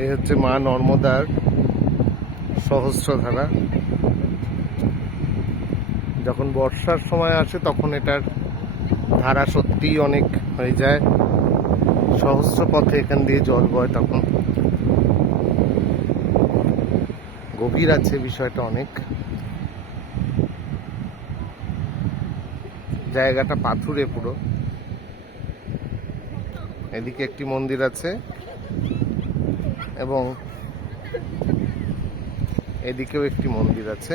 এই হচ্ছে মা নর্মদার সহস্রধারা। যখন বর্ষার সময় আসে তখন এটার ধারা সত্যিই অনেক হয়ে যায়, সহস্র পথে এখান দিয়ে জল বয়। তখন গভীর আছে বিষয়টা অনেক। জায়গাটা পাথুরে পুরো। এদিকে একটি মন্দির আছে এবং এদিকেও একটি মন্দির আছে।